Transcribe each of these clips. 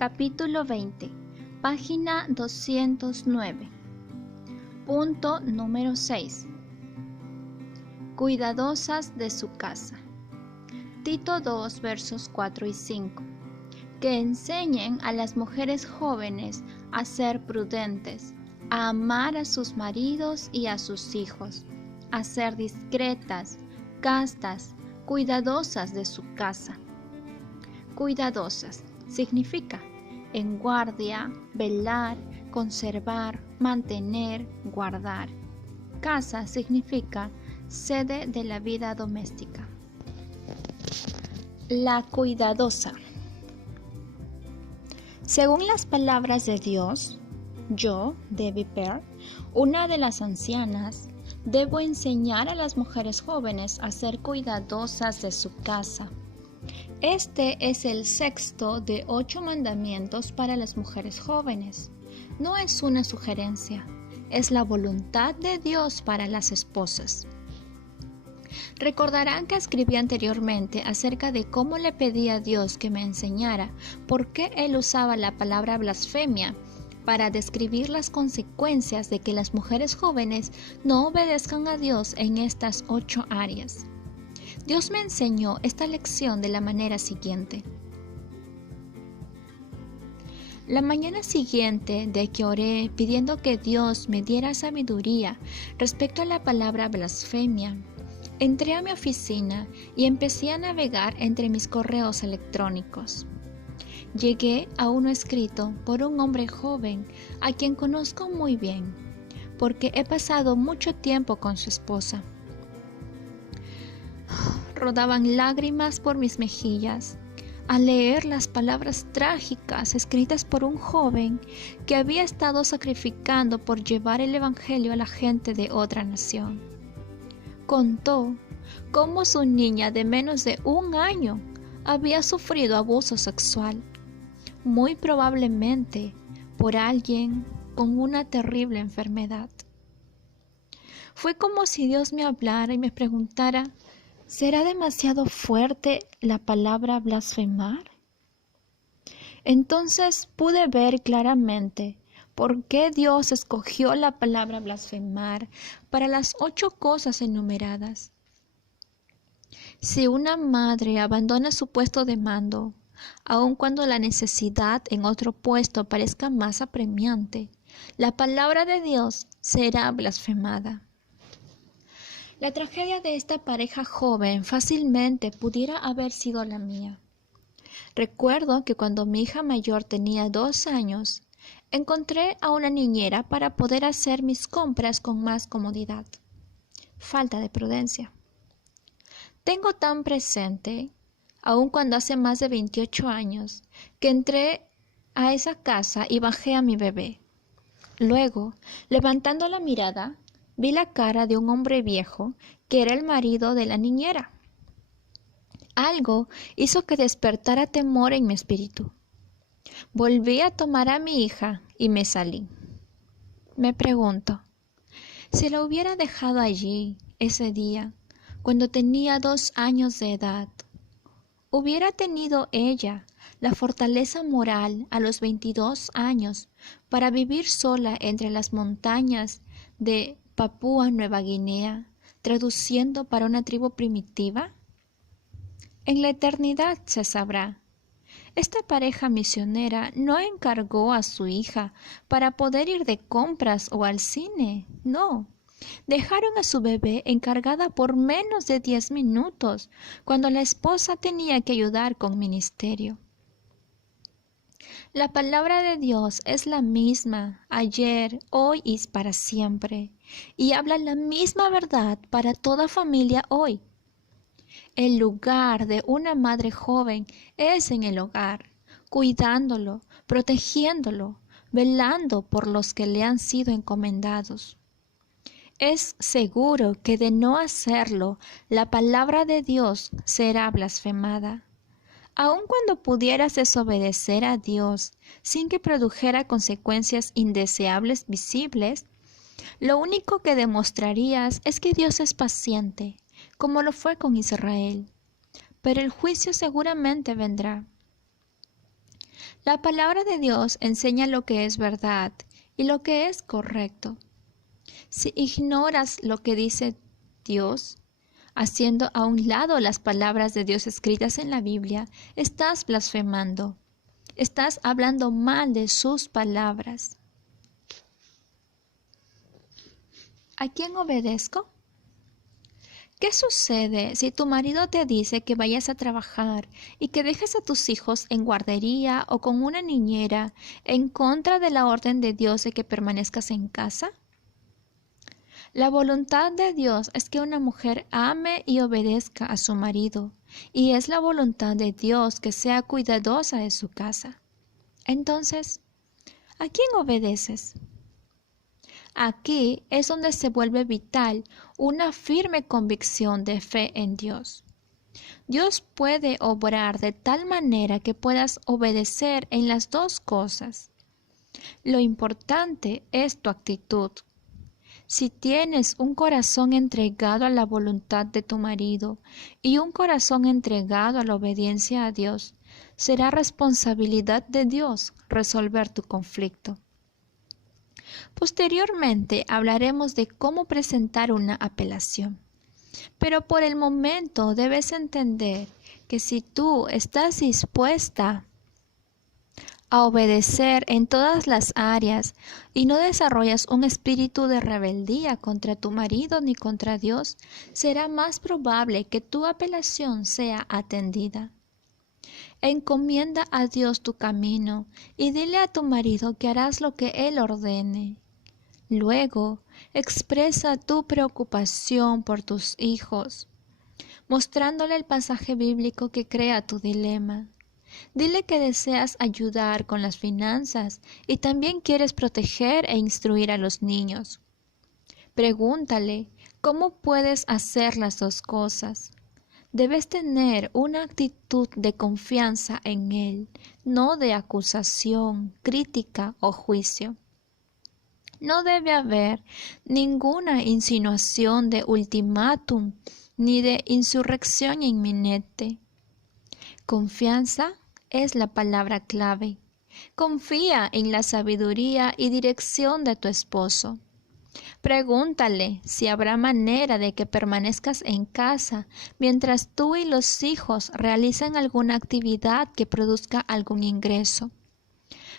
Capítulo 20, página 209. Punto número 6. Cuidadosas de su casa. Tito 2, versos 4 y 5. Que enseñen a las mujeres jóvenes a ser prudentes, a amar a sus maridos y a sus hijos, a ser discretas, castas, cuidadosas de su casa. Cuidadosas significa en guardia, velar, conservar, mantener, guardar. Casa significa sede de la vida doméstica. La cuidadosa. Según las palabras de Dios, yo, Debbie Pear, una de las ancianas, debo enseñar a las mujeres jóvenes a ser cuidadosas de su casa. Este es el sexto de 8 mandamientos para las mujeres jóvenes. No es una sugerencia, es la voluntad de Dios para las esposas. Recordarán que escribí anteriormente acerca de cómo le pedí a Dios que me enseñara por qué Él usaba la palabra blasfemia para describir las consecuencias de que las mujeres jóvenes no obedezcan a Dios en estas 8 áreas. Dios me enseñó esta lección de la manera siguiente. La mañana siguiente de que oré pidiendo que Dios me diera sabiduría respecto a la palabra blasfemia, entré a mi oficina y empecé a navegar entre mis correos electrónicos. Llegué a uno escrito por un hombre joven a quien conozco muy bien, porque he pasado mucho tiempo con su esposa. Rodaban lágrimas por mis mejillas al leer las palabras trágicas escritas por un joven que había estado sacrificando por llevar el evangelio a la gente de otra nación. Contó cómo su niña de menos de 1 año había sufrido abuso sexual, muy probablemente por alguien con una terrible enfermedad. Fue como si Dios me hablara y me preguntara: ¿será demasiado fuerte la palabra blasfemar? Entonces pude ver claramente por qué Dios escogió la palabra blasfemar para las 8 cosas enumeradas. Si una madre abandona su puesto de mando, aun cuando la necesidad en otro puesto parezca más apremiante, la palabra de Dios será blasfemada. La tragedia de esta pareja joven fácilmente pudiera haber sido la mía. Recuerdo que cuando mi hija mayor tenía 2 años, encontré a una niñera para poder hacer mis compras con más comodidad. Falta de prudencia. Tengo tan presente, aun cuando hace más de 28 años, que entré a esa casa y bajé a mi bebé. Luego, levantando la mirada, vi la cara de un hombre viejo que era el marido de la niñera. Algo hizo que despertara temor en mi espíritu. Volví a tomar a mi hija y me salí. Me pregunto, si la hubiera dejado allí ese día, cuando tenía 2 años de edad, ¿hubiera tenido ella la fortaleza moral a los 22 años para vivir sola entre las montañas de Papúa Nueva Guinea, traduciendo para una tribu primitiva? En la eternidad se sabrá. Esta pareja misionera no encargó a su hija para poder ir de compras o al cine, no. Dejaron a su bebé encargada por menos de 10 minutos, cuando la esposa tenía que ayudar con ministerio. La palabra de Dios es la misma ayer, hoy y para siempre, y habla la misma verdad para toda familia hoy. El lugar de una madre joven es en el hogar, cuidándolo, protegiéndolo, velando por los que le han sido encomendados. Es seguro que de no hacerlo, la palabra de Dios será blasfemada. Aun cuando pudieras desobedecer a Dios sin que produjera consecuencias indeseables visibles, lo único que demostrarías es que Dios es paciente, como lo fue con Israel. Pero el juicio seguramente vendrá. La palabra de Dios enseña lo que es verdad y lo que es correcto. Si ignoras lo que dice Dios, haciendo a un lado las palabras de Dios escritas en la Biblia, estás blasfemando. Estás hablando mal de sus palabras. ¿A quién obedezco? ¿Qué sucede si tu marido te dice que vayas a trabajar y que dejes a tus hijos en guardería o con una niñera en contra de la orden de Dios de que permanezcas en casa? La voluntad de Dios es que una mujer ame y obedezca a su marido, y es la voluntad de Dios que sea cuidadosa de su casa. Entonces, ¿a quién obedeces? Aquí es donde se vuelve vital una firme convicción de fe en Dios. Dios puede obrar de tal manera que puedas obedecer en las dos cosas. Lo importante es tu actitud. Si tienes un corazón entregado a la voluntad de tu marido y un corazón entregado a la obediencia a Dios, será responsabilidad de Dios resolver tu conflicto. Posteriormente hablaremos de cómo presentar una apelación. Pero por el momento debes entender que si tú estás dispuesta a obedecer en todas las áreas y no desarrollas un espíritu de rebeldía contra tu marido ni contra Dios, será más probable que tu apelación sea atendida. Encomienda a Dios tu camino y dile a tu marido que harás lo que Él ordene. Luego, expresa tu preocupación por tus hijos, mostrándole el pasaje bíblico que crea tu dilema. Dile que deseas ayudar con las finanzas y también quieres proteger e instruir a los niños. Pregúntale cómo puedes hacer las dos cosas. Debes tener una actitud de confianza en Él, no de acusación, crítica o juicio. No debe haber ninguna insinuación de ultimátum ni de insurrección inminente. Confianza es la palabra clave. Confía en la sabiduría y dirección de tu esposo. Pregúntale si habrá manera de que permanezcas en casa mientras tú y los hijos realizan alguna actividad que produzca algún ingreso.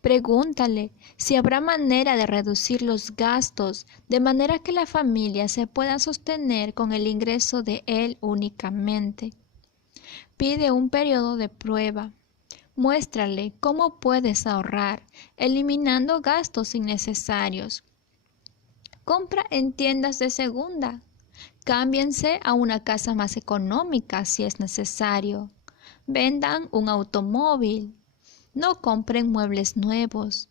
Pregúntale si habrá manera de reducir los gastos de manera que la familia se pueda sostener con el ingreso de él únicamente. Pide un periodo de prueba. Muéstrale cómo puedes ahorrar, eliminando gastos innecesarios. Compra en tiendas de segunda. Cámbiense a una casa más económica si es necesario. Vendan un automóvil. No compren muebles nuevos.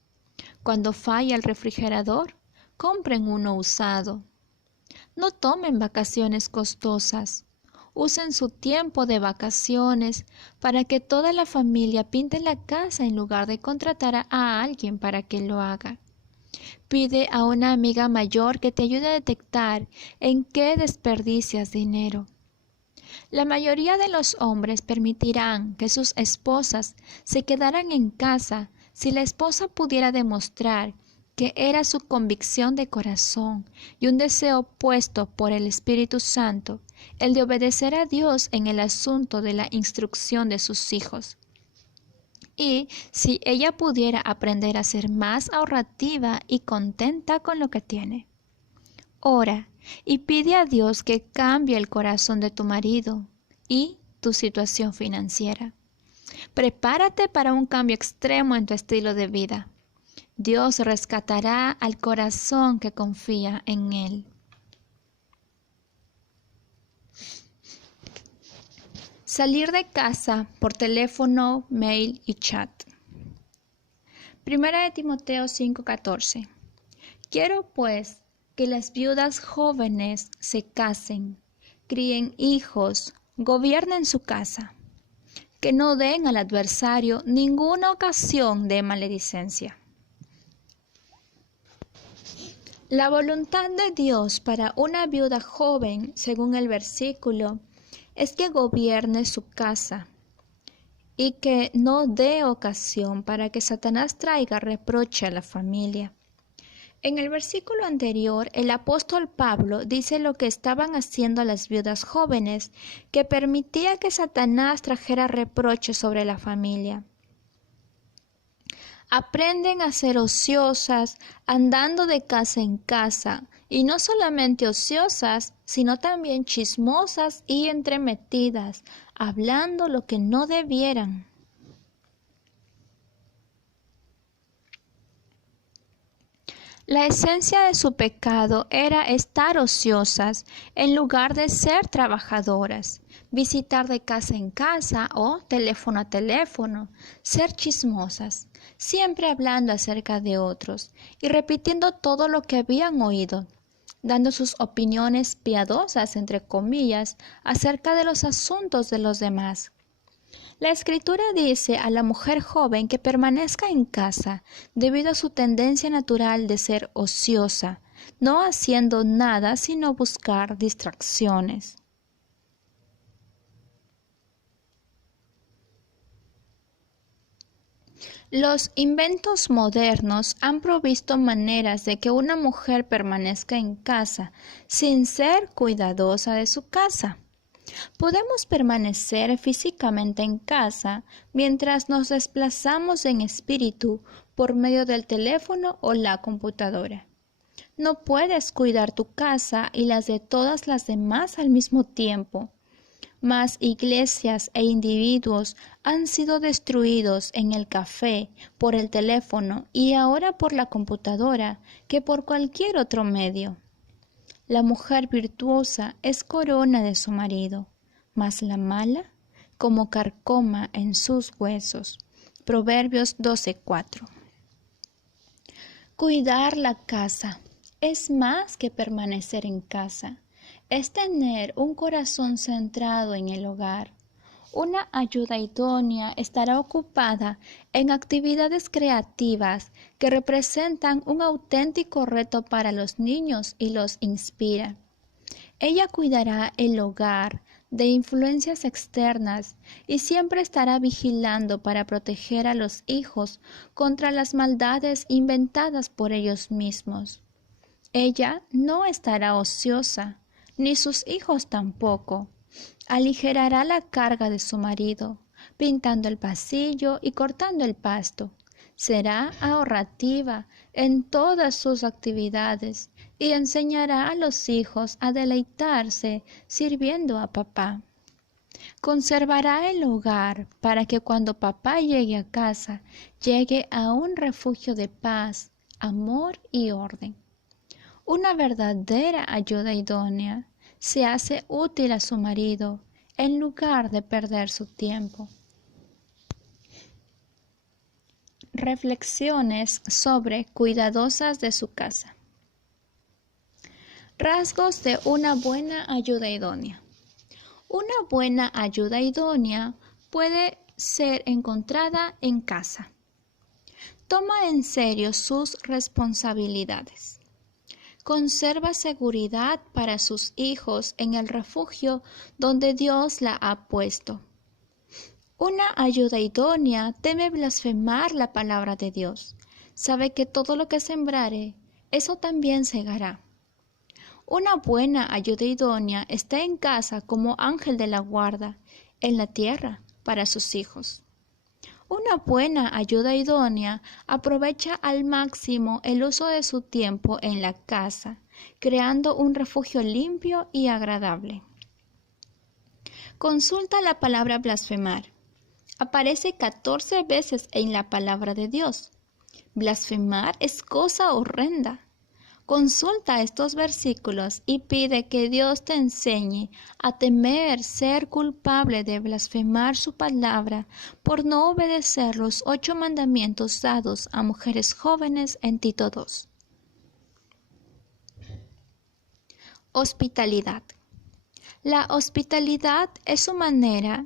Cuando falla el refrigerador, compren uno usado. No tomen vacaciones costosas. Usen su tiempo de vacaciones para que toda la familia pinte la casa en lugar de contratar a alguien para que lo haga. Pide a una amiga mayor que te ayude a detectar en qué desperdicias dinero. La mayoría de los hombres permitirán que sus esposas se quedaran en casa si la esposa pudiera demostrar que era su convicción de corazón y un deseo puesto por el Espíritu Santo, el de obedecer a Dios en el asunto de la instrucción de sus hijos. Y si ella pudiera aprender a ser más ahorrativa y contenta con lo que tiene. Ora y pide a Dios que cambie el corazón de tu marido y tu situación financiera. Prepárate para un cambio extremo en tu estilo de vida. Dios rescatará al corazón que confía en Él. Salir de casa por teléfono, mail y chat. 1 Timoteo 5:14. Quiero pues que las viudas jóvenes se casen, críen hijos, gobiernen su casa, que no den al adversario ninguna ocasión de maledicencia. La voluntad de Dios para una viuda joven, según el versículo, es que gobierne su casa y que no dé ocasión para que Satanás traiga reproche a la familia. En el versículo anterior, el apóstol Pablo dice lo que estaban haciendo las viudas jóvenes, que permitía que Satanás trajera reproche sobre la familia. Aprenden a ser ociosas, andando de casa en casa, y no solamente ociosas, sino también chismosas y entremetidas, hablando lo que no debieran. La esencia de su pecado era estar ociosas en lugar de ser trabajadoras, visitar de casa en casa o teléfono a teléfono, ser chismosas, siempre hablando acerca de otros y repitiendo todo lo que habían oído, dando sus opiniones piadosas, entre comillas, acerca de los asuntos de los demás. La Escritura dice a la mujer joven que permanezca en casa debido a su tendencia natural de ser ociosa, no haciendo nada sino buscar distracciones. Los inventos modernos han provisto maneras de que una mujer permanezca en casa sin ser cuidadosa de su casa. Podemos permanecer físicamente en casa mientras nos desplazamos en espíritu por medio del teléfono o la computadora. No puedes cuidar tu casa y las de todas las demás al mismo tiempo. Mas iglesias e individuos han sido destruidos en el café, por el teléfono y ahora por la computadora que por cualquier otro medio. La mujer virtuosa es corona de su marido, mas la mala como carcoma en sus huesos. Proverbios 12:4. Cuidar la casa es más que permanecer en casa. Es tener un corazón centrado en el hogar. Una ayuda idónea estará ocupada en actividades creativas que representan un auténtico reto para los niños y los inspira. Ella cuidará el hogar de influencias externas y siempre estará vigilando para proteger a los hijos contra las maldades inventadas por ellos mismos. Ella no estará ociosa, ni sus hijos tampoco. Aligerará la carga de su marido, pintando el pasillo y cortando el pasto. Será ahorrativa en todas sus actividades y enseñará a los hijos a deleitarse sirviendo a papá. Conservará el hogar para que cuando papá llegue a casa, llegue a un refugio de paz, amor y orden. Una verdadera ayuda idónea se hace útil a su marido en lugar de perder su tiempo. Reflexiones sobre cuidadosas de su casa. Rasgos de una buena ayuda idónea. Una buena ayuda idónea puede ser encontrada en casa. Toma en serio sus responsabilidades. Conserva seguridad para sus hijos en el refugio donde Dios la ha puesto. Una ayuda idónea teme blasfemar la palabra de Dios. Sabe que todo lo que sembrare, eso también segará. Una buena ayuda idónea está en casa como ángel de la guarda, en la tierra, para sus hijos. Una buena ayuda idónea aprovecha al máximo el uso de su tiempo en la casa, creando un refugio limpio y agradable. Consulta la palabra blasfemar. Aparece 14 veces en la palabra de Dios. Blasfemar es cosa horrenda. Consulta estos versículos y pide que Dios te enseñe a temer ser culpable de blasfemar su palabra por no obedecer los 8 mandamientos dados a mujeres jóvenes en Tito 2. Hospitalidad. La hospitalidad es su manera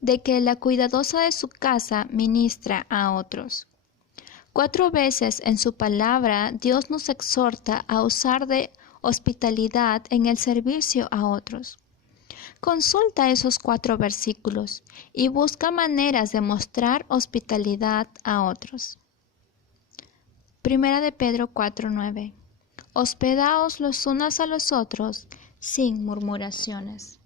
de que la cuidadosa de su casa ministra a otros. 4 veces en su palabra Dios nos exhorta a usar de hospitalidad en el servicio a otros. Consulta esos 4 versículos y busca maneras de mostrar hospitalidad a otros. Primera de Pedro 4:9. Hospedaos los unos a los otros sin murmuraciones.